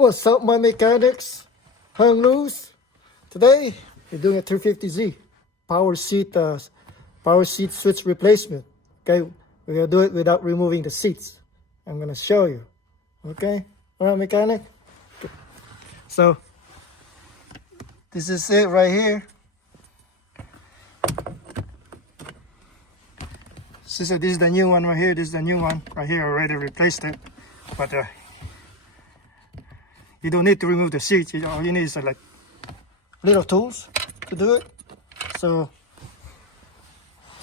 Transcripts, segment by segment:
What's up, my mechanics? Hung loose. Today we're doing a 350Z power seat switch replacement. Okay, we're gonna do it without removing the seats. I'm gonna show you. Okay, all right, mechanic. Okay. So this is it right here. This is the new one right here. This is the new one right here. I already replaced it, but you don't need to remove the seats. All you need is like little tools to do it. So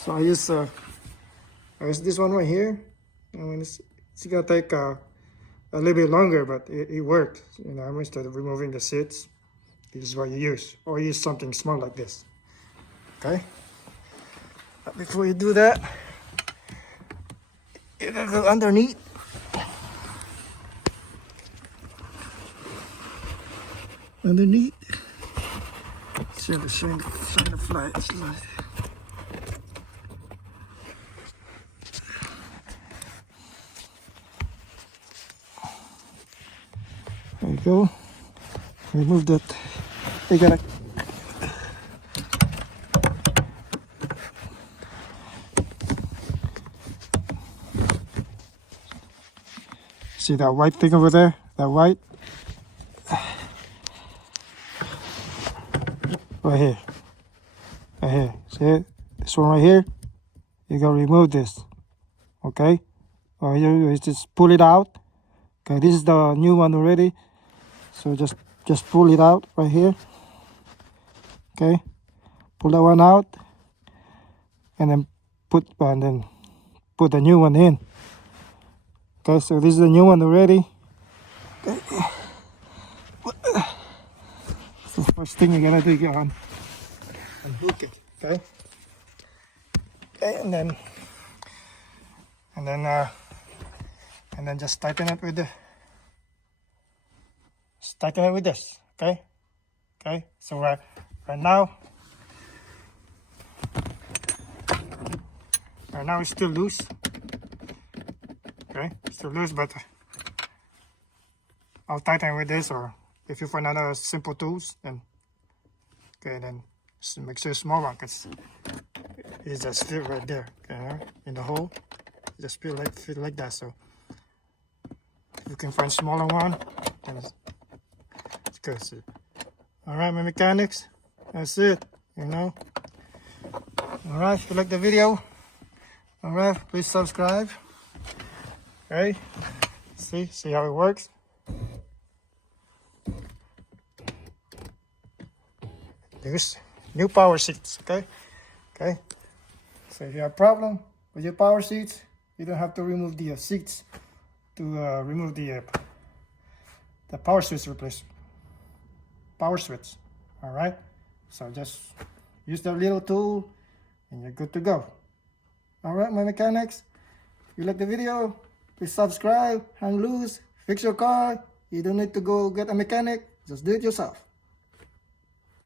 I use this one right here. I mean, it's gonna take a little bit longer, but it worked. You know, instead of removing the seats, this is what you use, or use something small like this. Okay. But before you do that, you gotta go underneath. Underneath. Shine the flight. There you go. Remove that. You gotta. See that white thing over there? That white? Right here. Right here. See it? This one right here? You gotta remove this. Okay? Or you just pull it out. Okay, this is the new one already. So just pull it out right here. Okay? Pull that one out. And then put the new one in. Okay, so this is the new one already. Okay. So first thing you're gonna do, you unhook it. Okay. Okay, and then just tighten it with this. Okay. Okay. So right now it's still loose. Okay, still loose, but I'll tighten with this, or if you find other simple tools, then just make sure it's small one, because it's just fit right there. Okay, in the hole, just fit like that. So if you can find smaller one, then it's good. So, all right, my mechanics, that's it. You know. All right, if you like the video, all right, please subscribe. Okay, see how it works. There's new power seats. Okay. So if you have a problem with your power seats, you don't have to remove the seats to remove the power switch replacement. Power switch. All right. So just use the little tool, and you're good to go. All right, my mechanics. If you like the video, please subscribe, hang loose, fix your car. You don't need to go get a mechanic, just do it yourself.